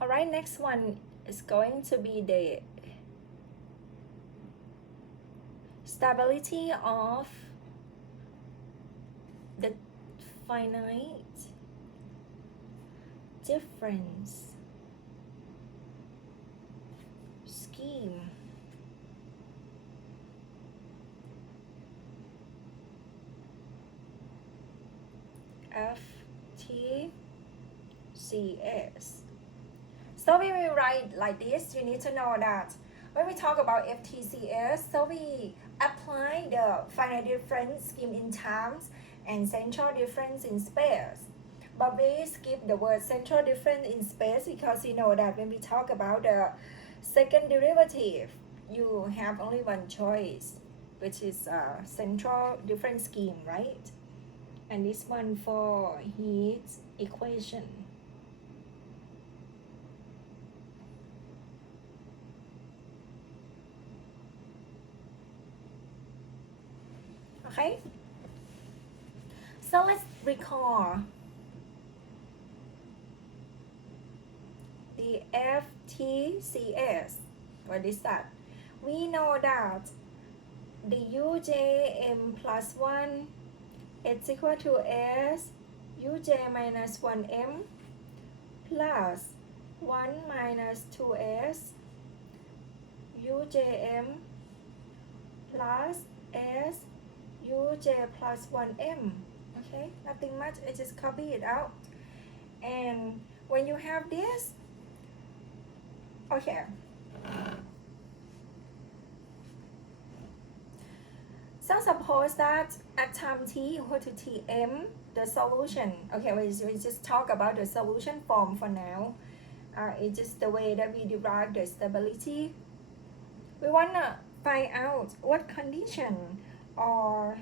Alright, next one is going to be the stability of the finite difference scheme. FTCS. So we will write like this. You need to know that when we talk about FTCS, so we apply the finite difference scheme in times and central difference in space. But we skip the word central difference in space because you know that when we talk about the second derivative, you have only one choice, which is central difference scheme, right? And this one for heat equation. Okay, so let's recall the FTCS. What is that? We know that the UJM plus 1 is equal to S UJ minus 1M plus 1 minus 2S UJM plus S UJ plus 1M. Okay, nothing much, I just copy it out. And when you have this, okay, so suppose that at time t equal to tm, the solution, okay, we just talk about the solution form for now. It's just the way that we derive the stability. We want to find out what condition or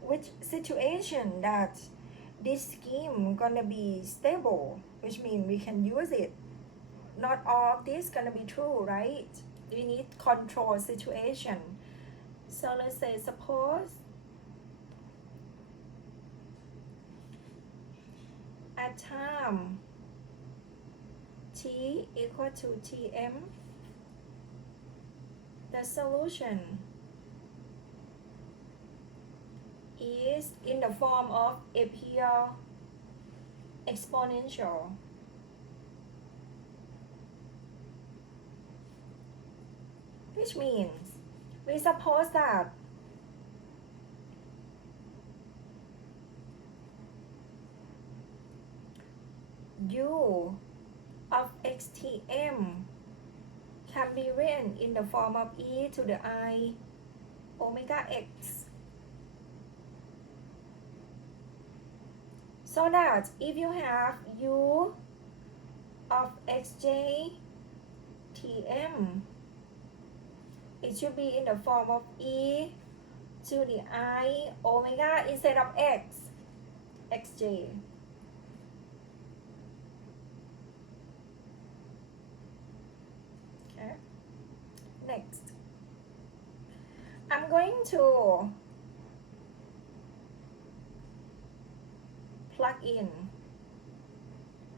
which situation that this scheme gonna be stable, which means we can use it. Not all of this gonna be true, right? We need control situation. So let's say suppose at time t equal to tm, the solution is in the form of a pure exponential. Which means we suppose that u of xtm can be written in the form of e to the I omega x. So that if you have u of xj tm, it should be in the form of e to the I omega instead of x, xj. Okay. Next, I'm going to plug in,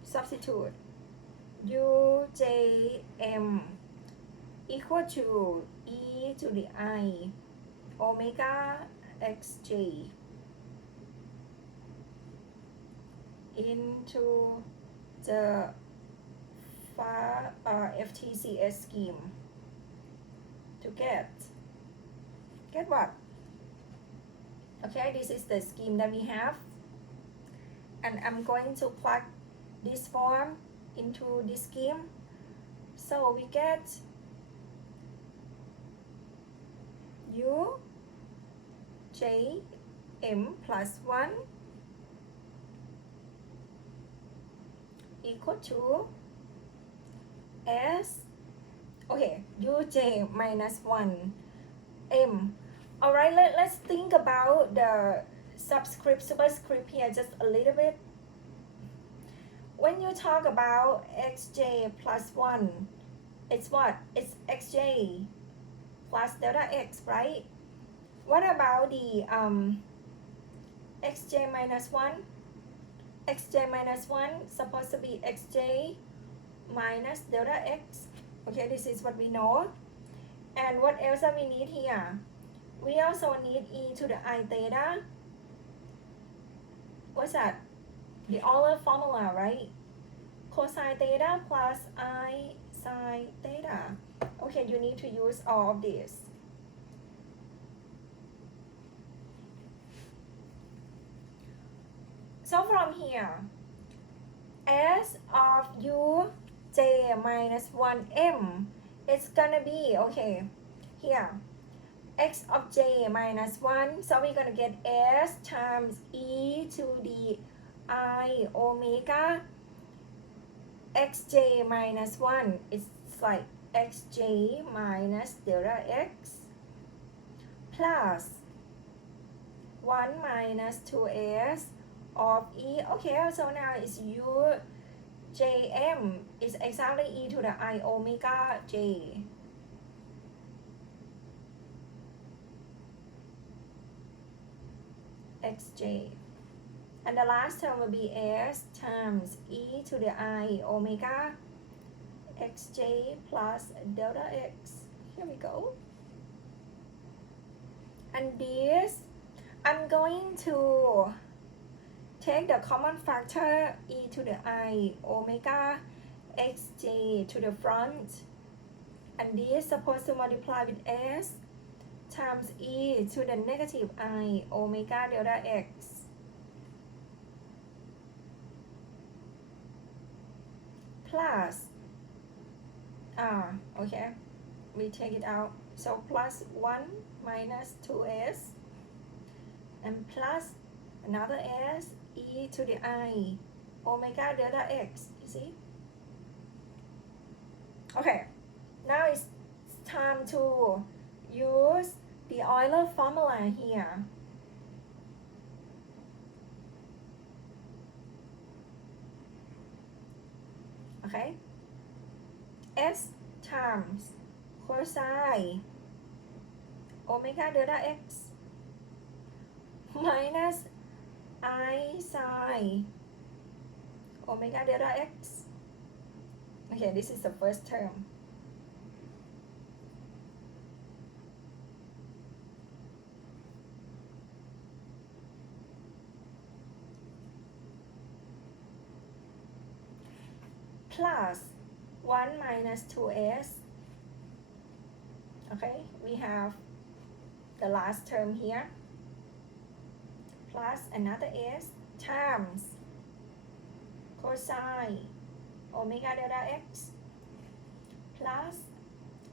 substitute ujm equal to e to the I omega xj into the FTCS scheme to get what? Okay, this is the scheme that we have, and I'm going to plug this form into this scheme. So we get u j m plus 1 equal to s, okay, uj minus 1 m. All right, let's think about the subscript, superscript here just a little bit. When you talk about xj plus 1, it's what? It's xj plus delta x, right? What about the xj minus 1? xj minus 1 supposed to be xj minus delta x. Okay, this is what we know. And what else that we need here? We also need e to the I theta. What's that? The Euler formula, right? Cosine theta plus I sine theta. Okay, you need to use all of this. So from here, s of u j minus 1m it's gonna be, okay, here, x of j minus 1, so we're gonna get s times e to the I omega xj minus 1, it's like xj minus delta x plus 1 minus 2s of e. Okay, so now it's u jm is exactly e to the I omega j xj, and the last term will be s times e to the I omega xj plus delta x. Here we go. And this, I'm going to take the common factor e to the I omega xj to the front, and this is supposed to multiply with s times e to the negative I omega delta x plus okay, we take it out, so plus 1 minus 2s and plus another s e to the I omega delta x, you see. Okay, now it's time to use the Euler formula here. Okay, s times cosine omega delta x minus I sine omega delta x. Okay, this is the first term. Plus 1 minus 2s. Okay, we have the last term here, plus another s times cosine omega delta x plus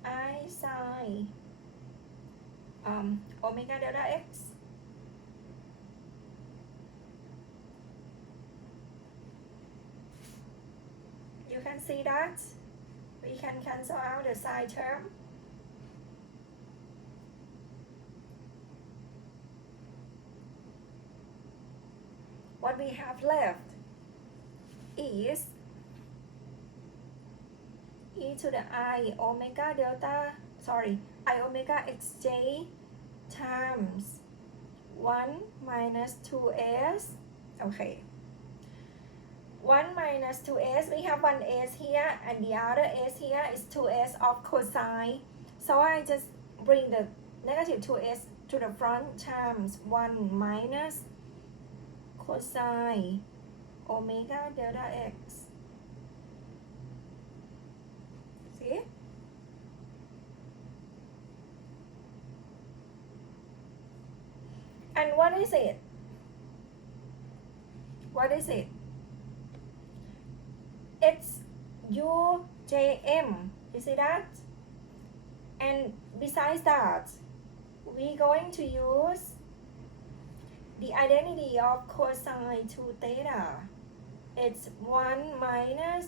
I sine omega delta x. You can see that we can cancel out the side term. What we have left is e to the I omega delta, I omega xj times 1 minus 2s. Okay, 1 minus 2s, we have one s here and the other s here is 2s of cosine, so I just bring the negative 2s to the front times 1 minus cosine omega delta x. See? And what is it? What is it? It's UJM. You see that? And besides that, we're going to use the identity of cosine to theta. It's 1 minus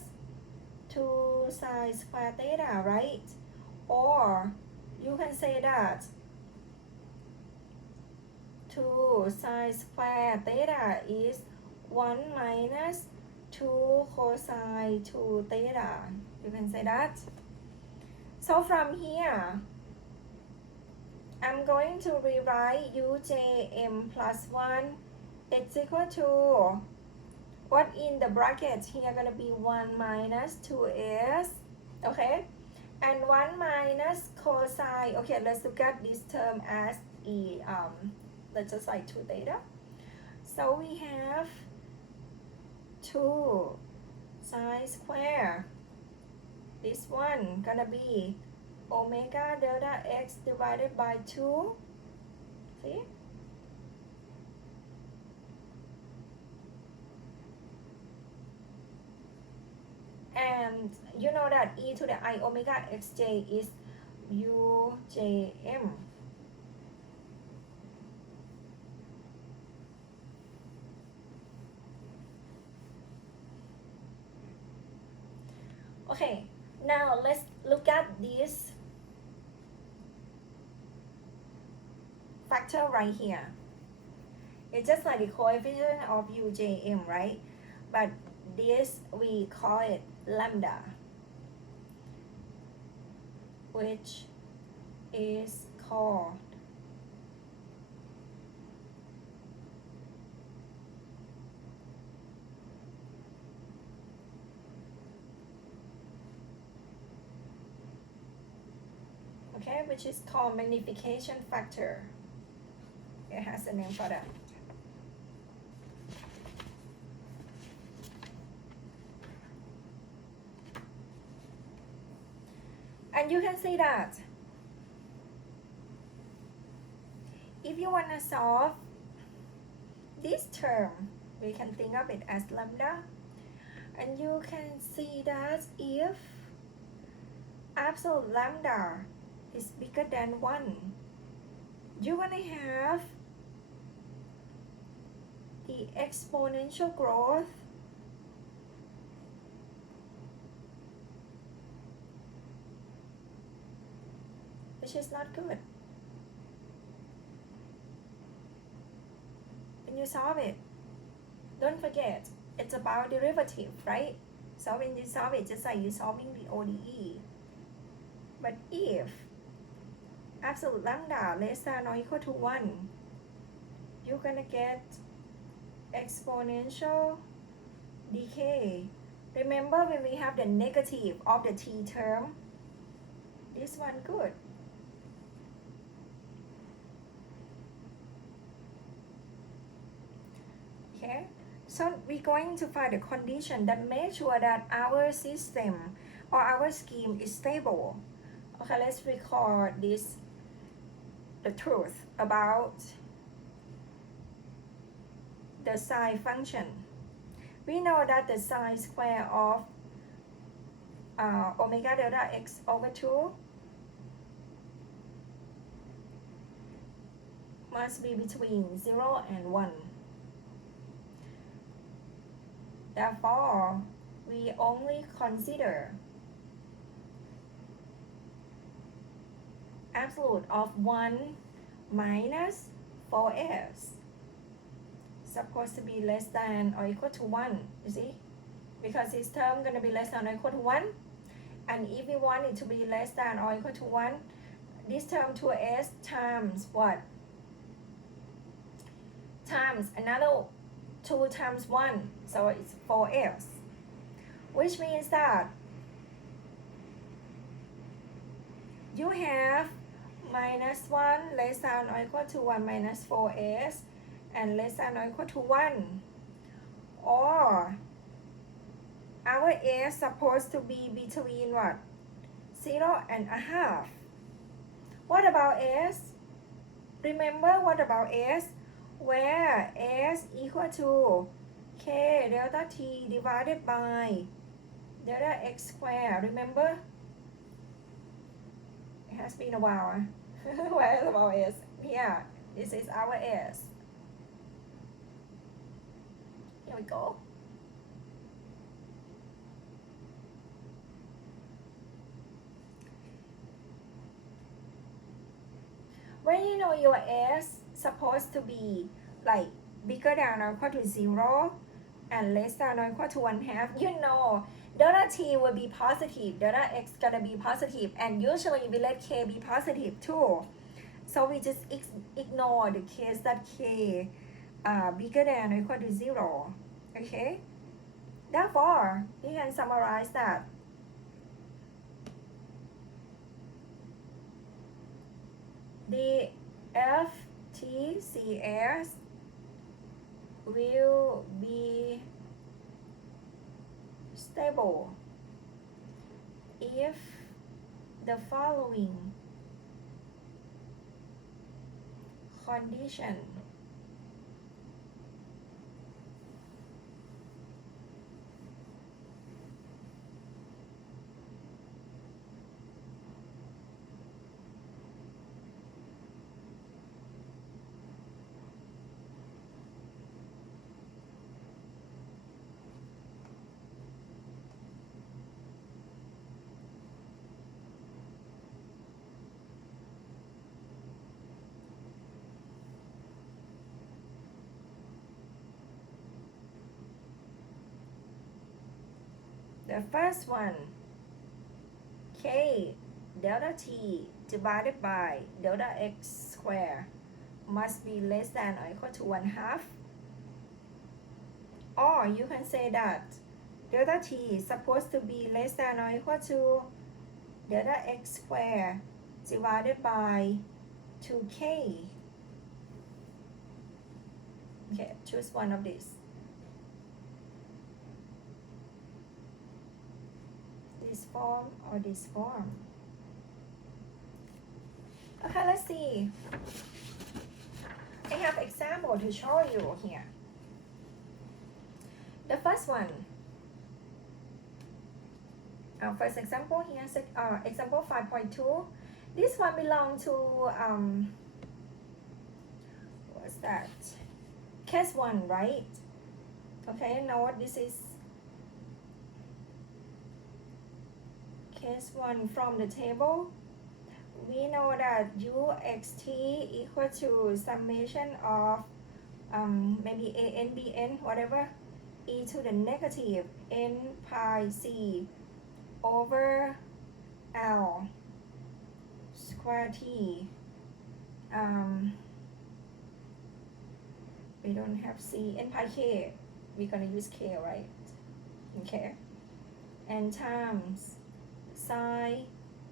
2 sine square theta, right? Or you can say that 2 sine square theta is 1 minus 2 cosine 2 theta. You can say that. So from here, I'm going to rewrite UJM plus 1 is equal to what in the bracket here gonna be 1 minus 2s, okay, and 1 minus cosine. Okay, let's look at this term as let's just write 2 theta. So we have 2 sine square. This one gonna be omega delta x divided by 2. See? And you know that e to the I omega xj is ujm. Okay, now let's look at this factor right here. It's just like the coefficient of ujm, right? But this we call it lambda, which is called which is called magnification factor. It has a name for that. And you can see that if you want to solve this term, we can think of it as lambda. And you can see that if absolute lambda is bigger than 1, you're going to have the exponential growth which is not good. When you solve it, don't forget, it's about derivative, right? So when you solve it, just like you're solving the ODE. But if absolute lambda less than or equal to 1, you're gonna get exponential decay. Remember when we have the negative of the t term, this one good. Okay, so we're going to find the condition that make sure that our system or our scheme is stable. Okay, let's record this, the truth about the sine function. We know that the sine square of omega delta x over 2 must be between 0 and 1. Therefore, we only consider absolute of 1 minus 4s. Supposed to be less than or equal to 1, you see? Because this term going to be less than or equal to 1. And if we want it to be less than or equal to 1, this term 2s times what? Times another 2 times 1, so it's 4s. Which means that you have minus 1 less than or equal to 1 minus 4s and less than or equal to 1. Or our s supposed to be between what? 0 and a half. What about s? Remember what about s? Where s equal to k delta t divided by delta x squared. Remember? It has been a while. Where is our s? Here, this is our s. Here we go. When you know your s supposed to be like bigger than or equal to 0 and less than or equal to 1/2, you know delta t will be positive, delta x gonna be positive, and usually we let k be positive too. So we just ignore the case that k bigger than or equal to 0. Okay, Therefore, we can summarize that the FTCS will be stable if the following condition the first one k delta t divided by delta x square must be less than or equal to 1/2, or you can say that delta t is supposed to be less than or equal to delta x square divided by 2k. Okay, choose one of these. This form or this form. Okay, let's see. I have example to show you here. The first one. Our first example here, example 5.2. This one belongs to what's that? Case 1, right? Okay, now this is case 1 from the table. We know that uxt equal to summation of maybe an, bn, whatever, e to the negative n pi c over l square t. We don't have c, n pi k, we're gonna use k, right? Okay, and times sine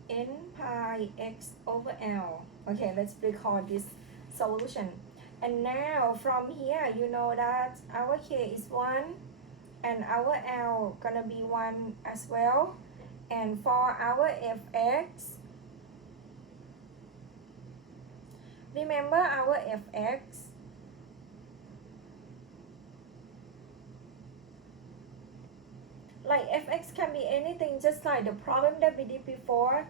n pi x over l. Okay, let's record this solution. And now from here, you know that our k is 1 and our l gonna be 1 as well. And for our fx, remember our fx like fx can be anything, just like the problem that we did before.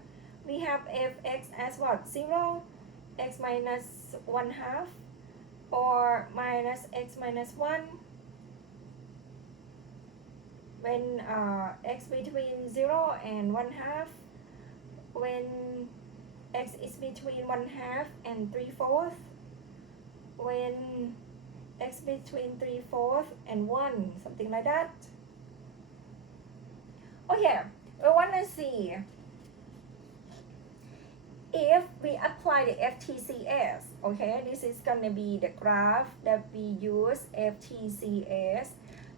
We have fx as what? 0, x minus 1/2, or minus x minus 1 when x between 0 and 1/2, when x is between 1/2 and 3/4, when x between 3/4 and 1, something like that. Okay, we want to see if we apply the FTCS. Okay, this is gonna be the graph that we use FTCS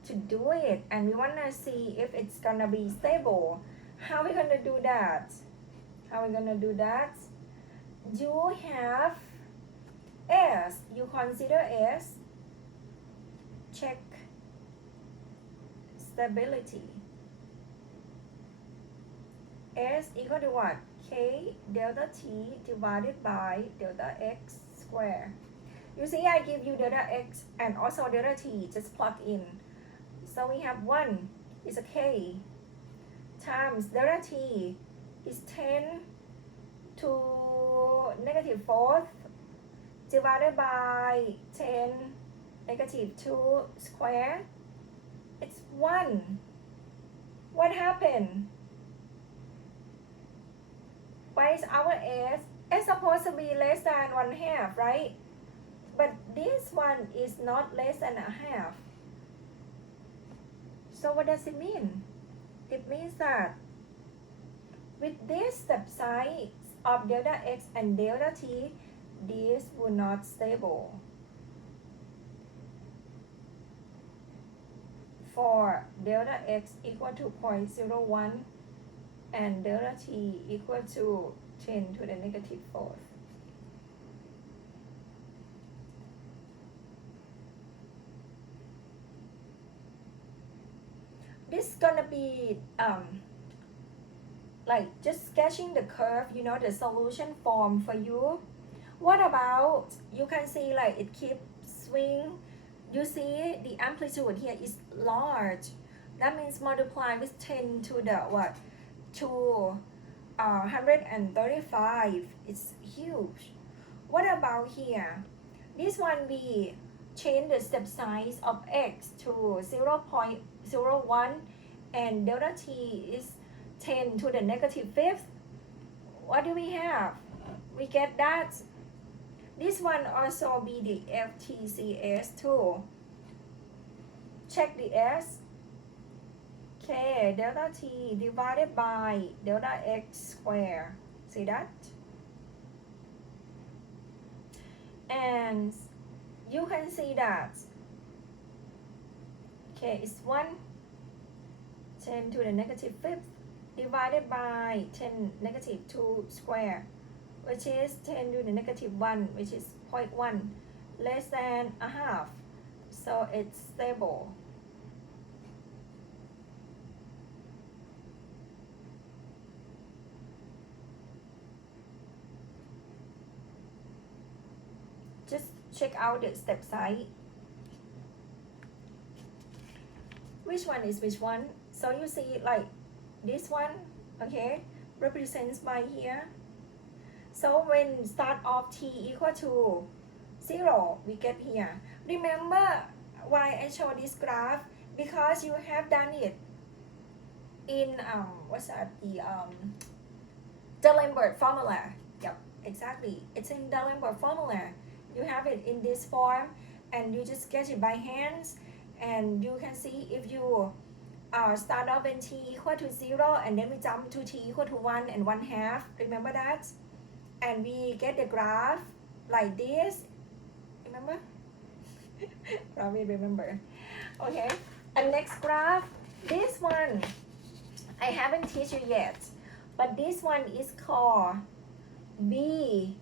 to do it, and we want to see if it's gonna be stable. How we gonna do that? You have S, you consider S, check stability. S equal to what? K delta t divided by delta x square. You see, I give you delta x and also delta t, just plug in. So we have 1 is a k times delta t is 10 to negative 4th divided by 10 negative 2 square. It's 1. What happened? Why is our S? S supposed to be less than 1/2, right? But this one is not less than 1/2. So what does it mean? It means that with this step size of delta x and delta t, this will not stable. for delta x equal to 0.01 and delta t equal to 10 to the negative fourth. This is gonna be like just sketching the curve, you know, the solution form for you. What about, you can see like it keeps swing. You see the amplitude here is large. That means multiply with 10 to the what? To 135. It's huge. What about here? This one we change the step size of x to 0.01 and delta t is 10 to the negative fifth. What do we have? We get that this one also be the FTCS too. Check the S. K delta t divided by delta x square. See that? And you can see that K is 1, 10 to the negative fifth divided by 10 negative 2 square, which is 10 to the negative 1, which is 0.1, less than a half. So it's stable. Just check out the step size. Which one is which one? So you see like this one, okay, represents by here. So when start of t equal to 0, we get here. Remember why I show this graph? Because you have done it in what's that, the Lambert formula. Yep, exactly. It's in the Lambert formula. You have it in this form and you just sketch it by hands, and you can see if you start off when t equal to 0 and then we jump to t equal to 1 and 1/2. Remember that? And we get the graph like this. Remember? Probably remember. Okay. And next graph, this one I haven't teach you yet, but this one is called BTCS.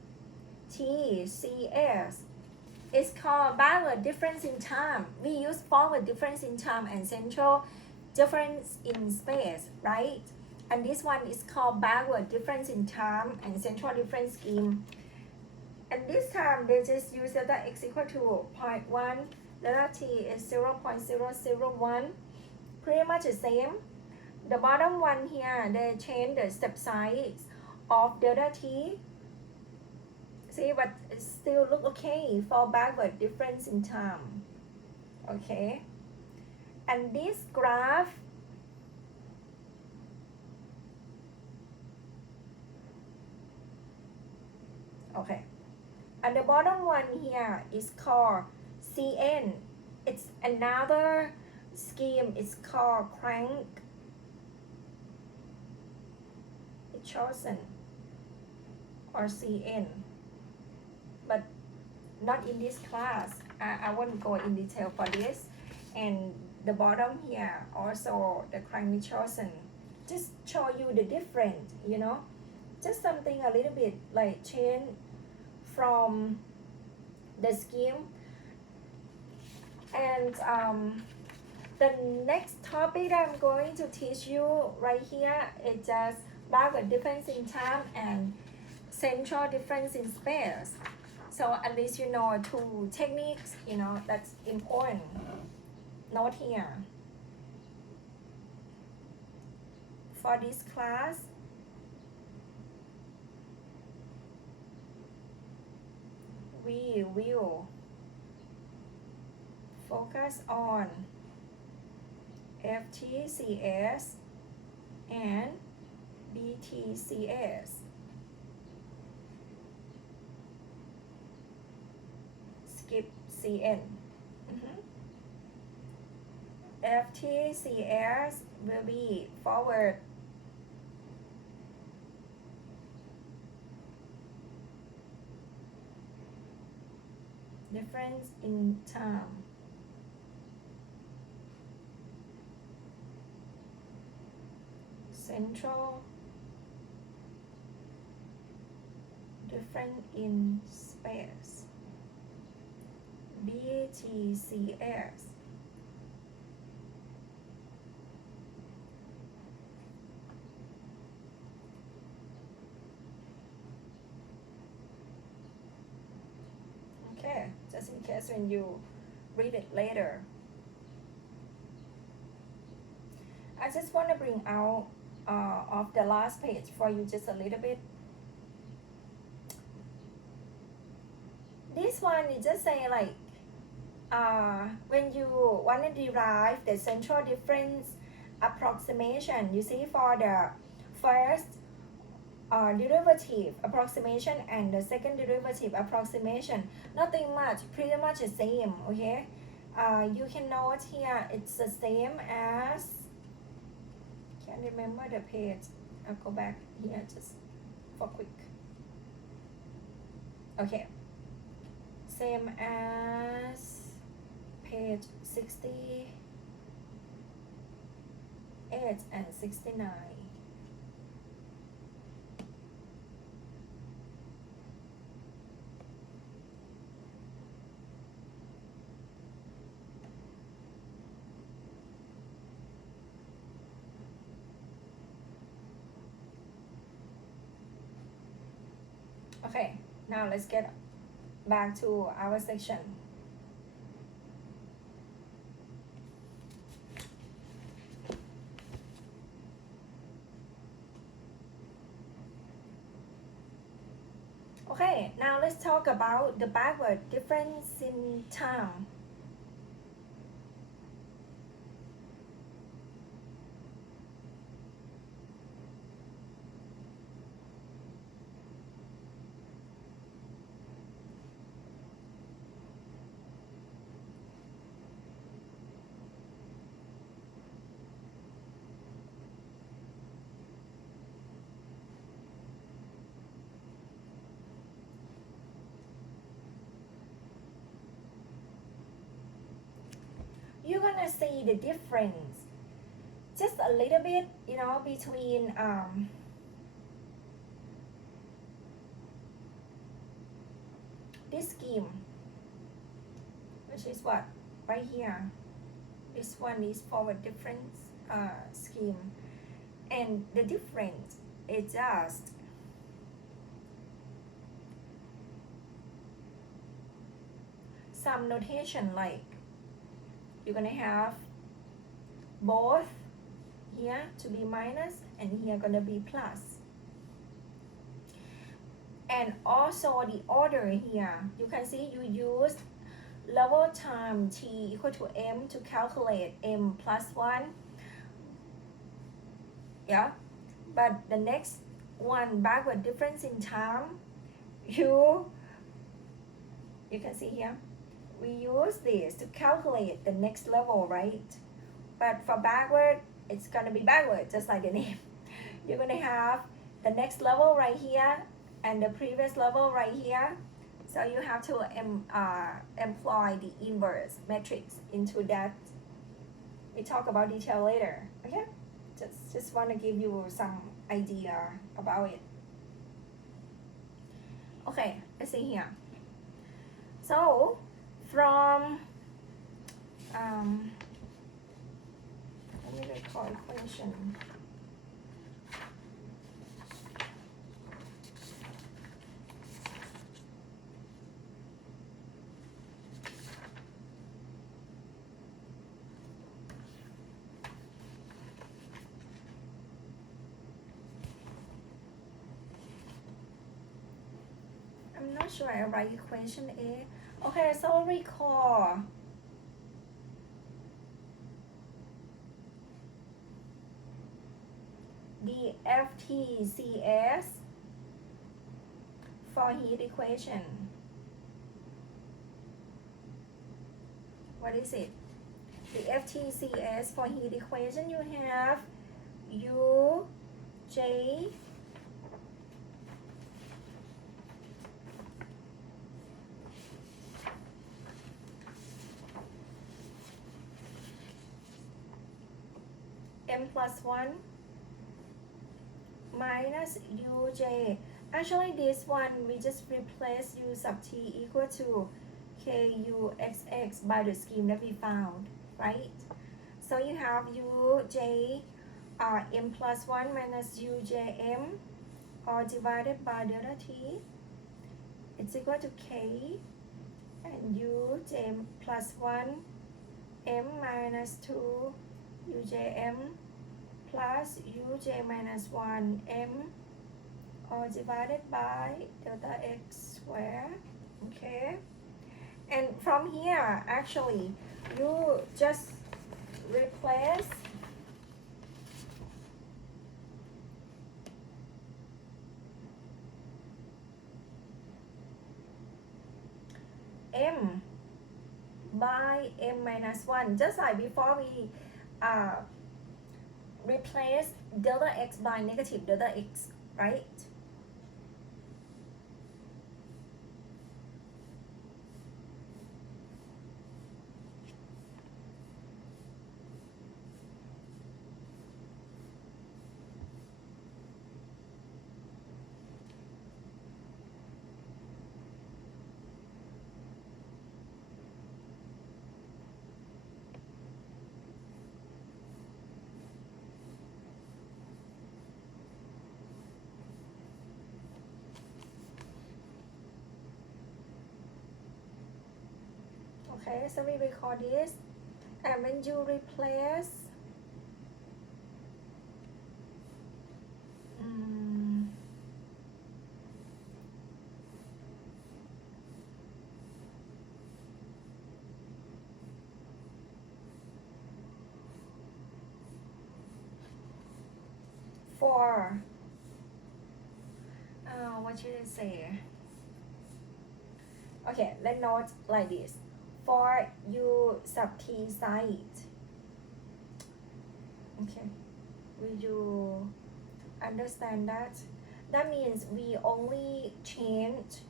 It's called backward difference in time. We use forward difference in time and central difference in space, right? And this one is called backward difference in time and central difference scheme. And this time they just use delta x equal to 0.1, delta t is 0.001, pretty much the same. The bottom one here, they change the step size of delta t. See, but it still look okay for backward difference in time. Okay. And this graph, okay. And the bottom one here is called CN. It's another scheme. It's called crank. It's chosen or CN. But not in this class. I won't go in detail for this. And the bottom here also the crank chosen. Just show you the difference, you know. Just something a little bit like change from the scheme. And the next topic that I'm going to teach you right here is just backward difference in time and central difference in space. So at least you know 2 techniques, you know, that's important. Note here. For this class, we will focus on FTCS and BTCS. Skip CN. FTCS will be forward difference in time. central difference in space BTCS. Okay, just in case when you read it later. I just want to bring out of the last page for you just a little bit. This one is just say like when you want to derive the central difference approximation, you see for the first derivative approximation and the second derivative approximation, nothing much, pretty much the same, okay? You can note here it's the same as, can't remember the page, I'll go back here just for quick. Okay, same as page 68 and 69. Okay, now let's get back to our section. Okay, now let's talk about the backward difference in time. You're gonna see the difference just a little bit, you know, between this scheme, which is what right here. This one is forward difference scheme, and the difference is just some notation, like you're gonna have both here to be minus and here gonna be plus. And also the order here, you can see you use level time t equal to m to calculate m plus 1. Yeah, but the next one, backward difference in time, you can see here, we use this to calculate the next level, right? But for backward, it's gonna be backward, just like the name. You're gonna have the next level right here and the previous level right here. So you have to employ the inverse matrix into that. We talk about detail later, okay? Just want to give you some idea about it. Okay, let's see here. So from let me record equation. I'm not sure I write equation A. Okay, so recall the FTCS for heat equation. What is it? The FTCS for heat equation, you have UJ m plus 1 minus uj. Actually this one we just replace u sub t equal to kuxx by the scheme that we found, right? So you have uj m plus 1 minus ujm all divided by delta t. It's equal to k and uj plus 1 m minus 2 ujm plus uj minus 1 m all divided by delta x squared. Okay, and from here actually you just replace m by m minus 1, just like before we replace delta x by negative delta x, right? Okay, so we record this, and when you replace for what should I say? Okay, let's note like this. For u sub t site, okay, will you understand that? That means we only change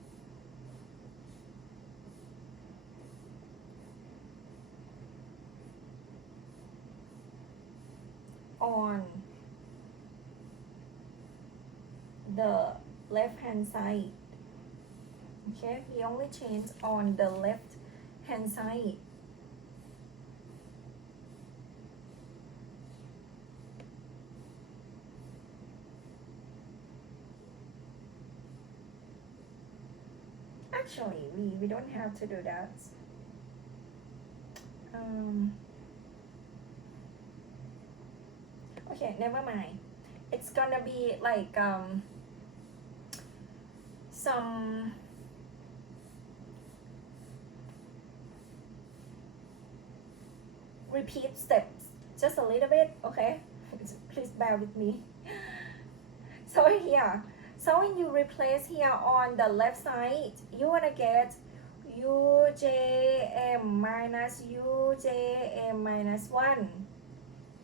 on the left hand side. Okay, we only change on the left hand side. Actually, we don't have to do that. Okay, never mind. It's gonna be like some repeat steps, just a little bit, okay? Please bear with me. So here, so when you replace here on the left side, you wanna get ujm minus ujm minus 1,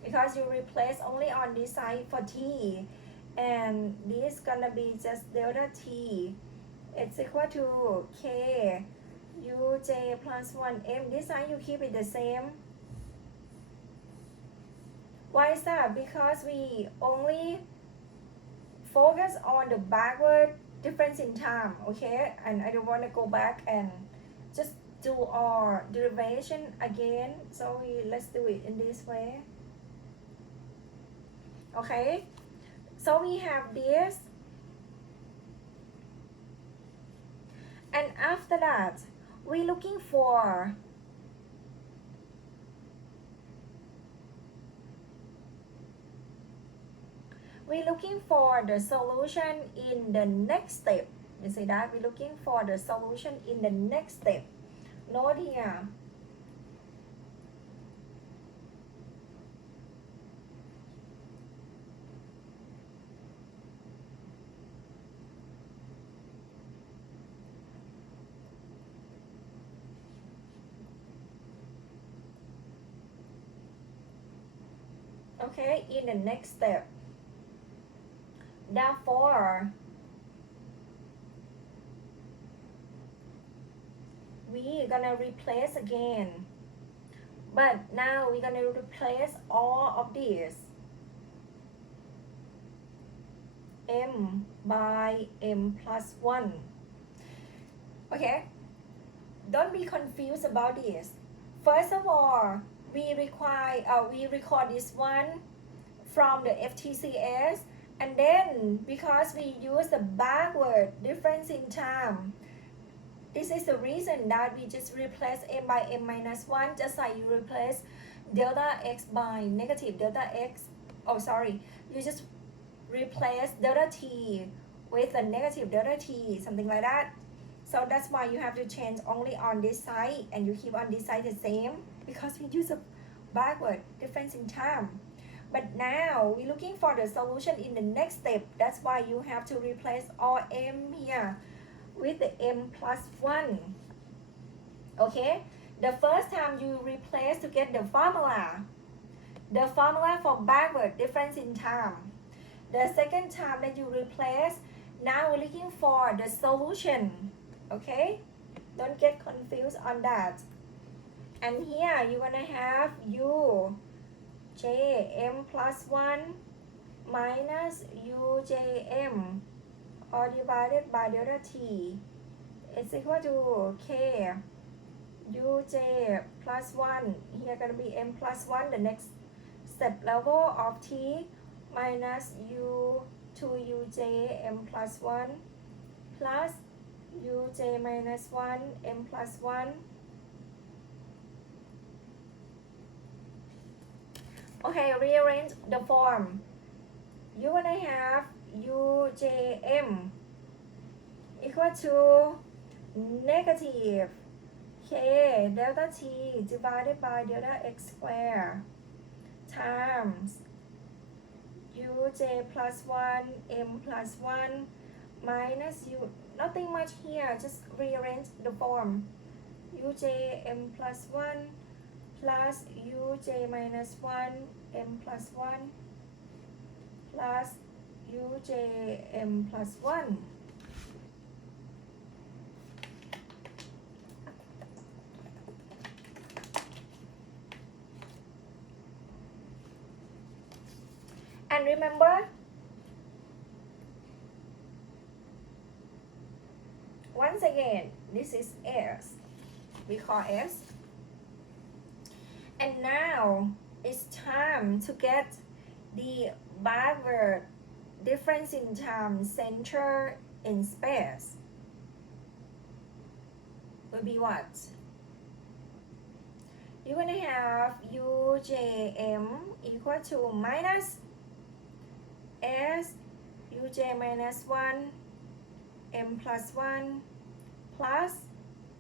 because you replace only on this side for t, and this gonna be just delta t. It's equal to k uj plus 1m. This side you keep it the same. Why is that? Because we only focus on the backward difference in time, okay? And I don't want to go back and just do our derivation again, so let's do it in this way. Okay, so we have this, and after that we're looking for the solution in the next step. You see that we're looking for the solution in the next step. Note here, okay, in the next step. Therefore, we're gonna replace again, but now we're gonna replace all of these m by m plus 1. Okay, don't be confused about this. First of all, we record this one from the FTCS, and then because we use the backward difference in time, this is the reason that we just replace m by m minus 1, just like you replace delta x by negative delta x. Oh, sorry, you just replace delta t with a negative delta t, something like that. So that's why you have to change only on this side, and you keep on this side the same because we use a backward difference in time. But now we're looking for the solution in the next step. That's why you have to replace all m here with the m plus 1. Okay, the first time you replace to get the formula for backward difference in time. The second time that you replace, now we're looking for the solution. Okay, don't get confused on that. And here you're gonna have u j m plus 1 minus u j m all divided by delta t is equal to k uj plus 1, here gonna be m plus 1, the next step level of t, minus u 2uj m plus 1 plus uj minus 1 m plus 1. Okay, rearrange the form. You're gonna have ujm equal to negative k delta t divided by delta x squared times uj plus 1 m plus 1 minus u, nothing much here, just rearrange the form, uj m plus 1 plus uj minus 1 m plus 1 plus uj m plus 1. And remember, once again, this is S, we call S. And now it's time to get the backward difference in time center in space. Will be what? You're gonna have ujm equal to minus s uj minus 1 m plus 1 plus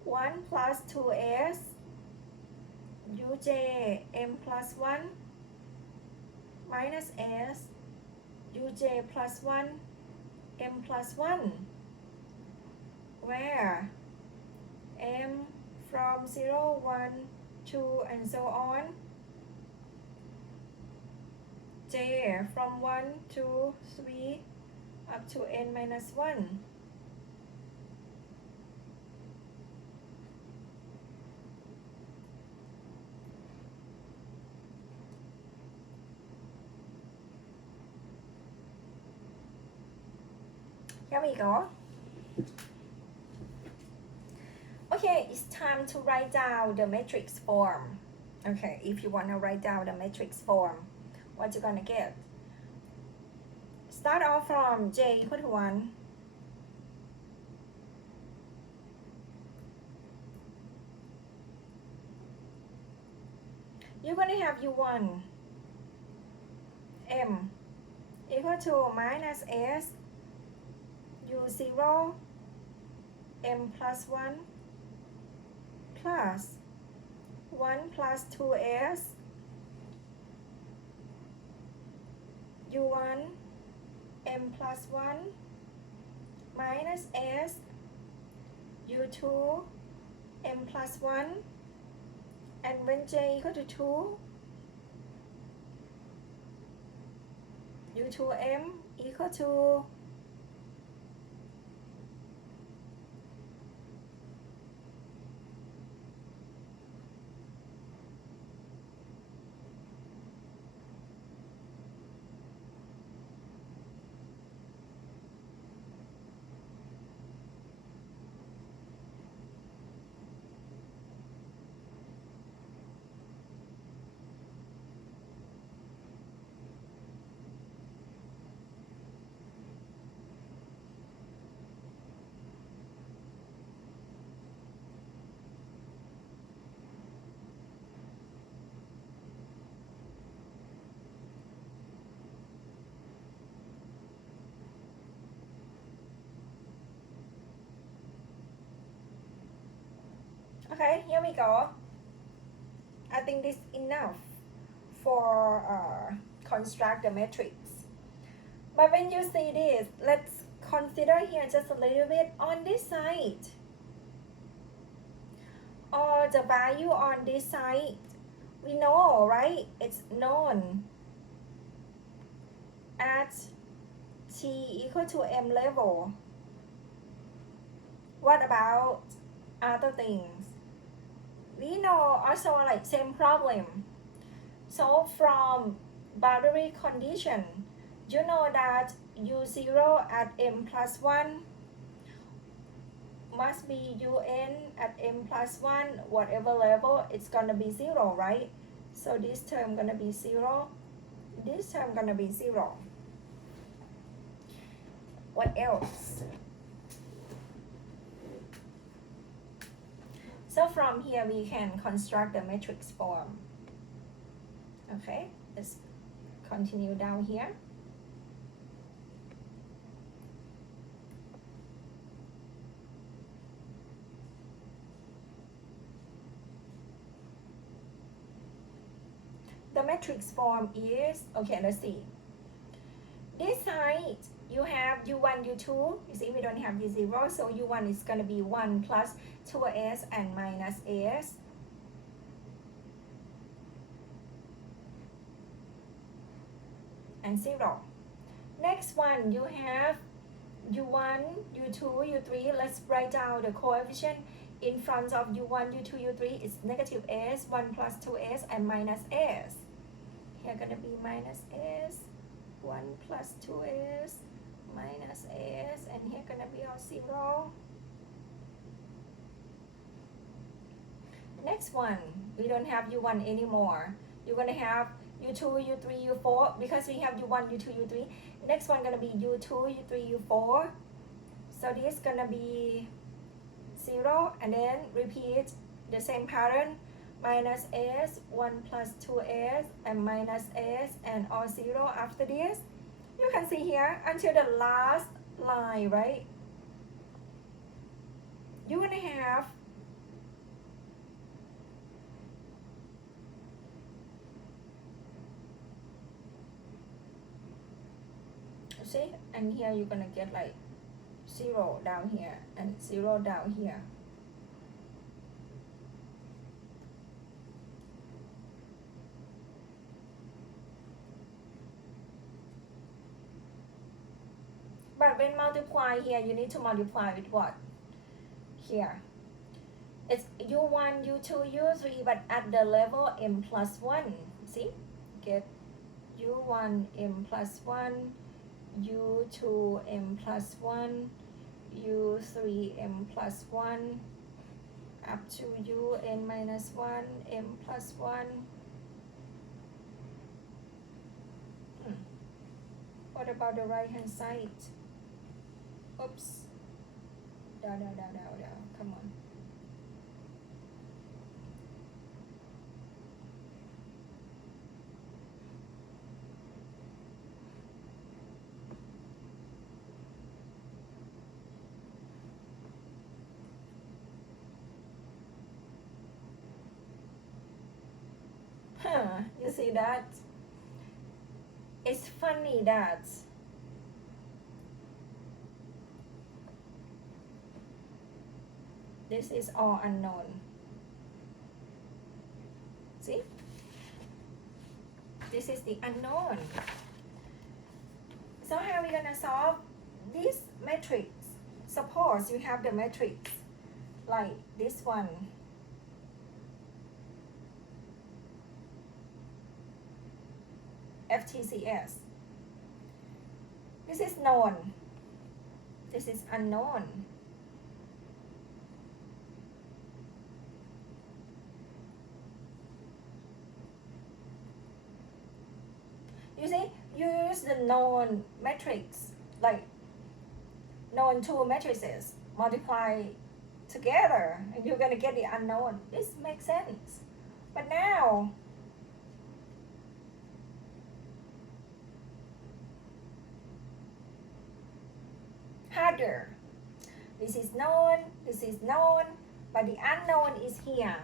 1 plus 2s uj m plus 1 minus s uj plus 1 m plus 1, where m from 0, 1, 2 and so on, j from 1, 2, 3 up to n minus 1. Here we go. Okay, it's time to write down the matrix form. Okay, if you want to write down the matrix form, what you're gonna get? Start off from j equal to 1. You're gonna have u1 m equal to minus s u0 m plus 1 plus 1 plus 2s u1 m plus 1 minus s u2 m plus 1, and when j equal to 2, u2m equal to Okay, here we go. I think this is enough for construct the matrix. But when you see this, let's consider here just a little bit on this side. Or the value on this side, we know, right? It's known at t equal to m level. What about other things? We know also like same problem. So from boundary condition, you know that u0 at m plus 1 must be un at m plus 1, whatever level, it's gonna be 0, right? So this term gonna be 0, this term gonna be 0. What else? So from here we can construct the matrix form. Okay, let's continue down here. The matrix form is, okay, let's see. This side, you have u1, u2. You see, we don't have u0, so u1 is going to be 1 plus 2s and minus s. And 0. Next one, you have u1, u2, u3. Let's write down the coefficient in front of u1, u2, u3 is negative s, 1 plus 2s, and minus s. Here going to be minus s, 1 plus 2s, minus s, and here going to be all 0. Next one, we don't have u1 anymore. You're going to have u2, u3, u4, because we have u1, u2, u3. Next one going to be u2, u3, u4. So this is going to be 0, and then repeat the same pattern. Minus s, 1 plus 2s, and minus s, and all 0 after this. You can see here until the last line, right? You're going to have see, and here you're going to get like 0 down here and 0 down here. But when multiply here, you need to multiply with what? Here. It's u1, u2, u3, but at the level m plus 1. See? Get u1 m plus 1, u2 m plus 1, u3 m plus 1, up to un minus 1, m plus 1. What about the right hand side? Oops. Down. Come on. You see that? It's funny that this is all unknown. See? This is the unknown. So how are we going to solve this matrix? Suppose you have the matrix like this one. FTCS. This is known. This is unknown. You see, you use the known matrix, like known two matrices, multiply together, and you're going to get the unknown. This makes sense. But now, harder. This is known, this is known. but the unknown is here.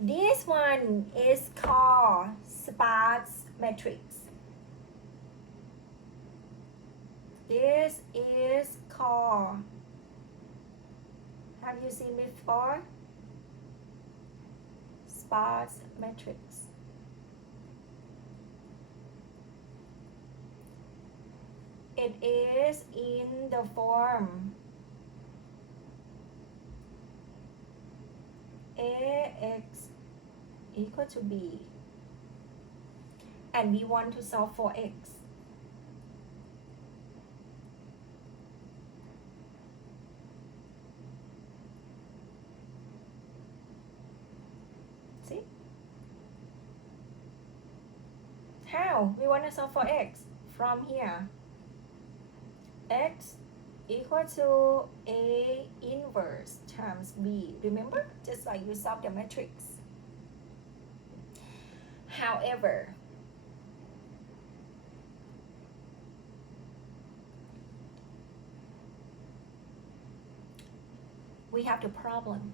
This one is called sparse matrix. This is called, have you seen before? Sparse matrix. It is in the form AX equal to B, and we want to solve for X. See? How? We want to solve for X from here. X equal to A inverse times B. Remember? Just like you solve the matrix. However, we have the problem.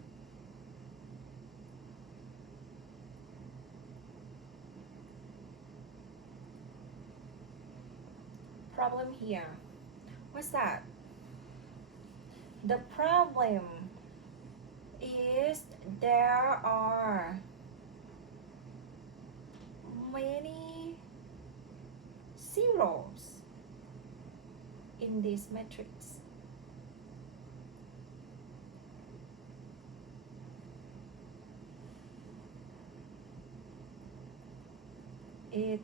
Problem here. What's that? The problem is there are many zeros in this matrix. It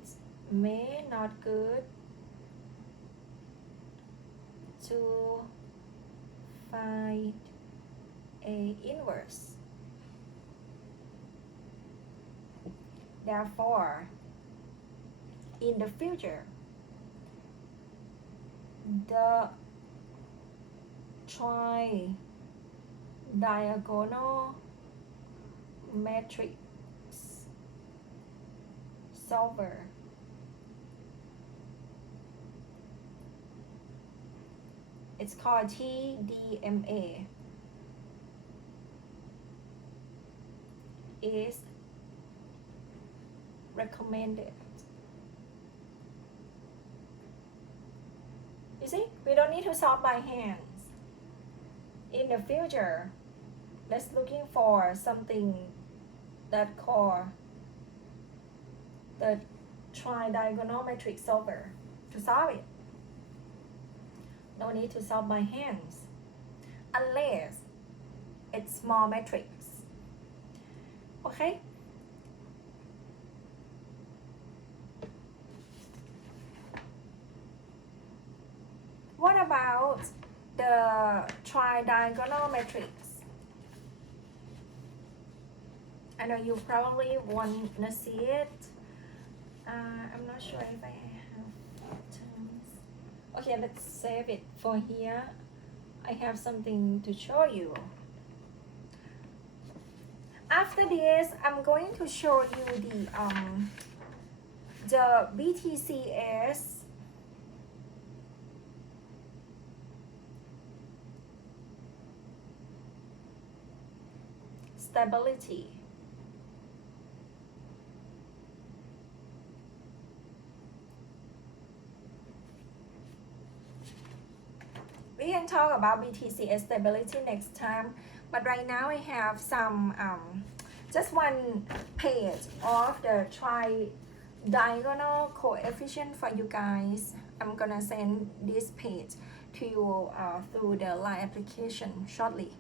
may not good to find A inverse. Therefore, in the future, the tri-diagonal matrix solver it's called TDMA is recommended. You see, we don't need to solve by hands. In the future, let's looking for something that called the tri-diagonal matrix solver to solve it. No need to solve by hands unless it's small matrix. Okay? What about the tri-diagonal matrix? I know you probably want to see it. I'm not sure if I have terms. Okay, let's save it for here. I have something to show you. After this, I'm going to show you the BTCS stability. We can talk about BTCS stability next time, but right now I have some just one page of the tri-diagonal coefficient for you guys. I'm gonna send this page to you through the line application shortly.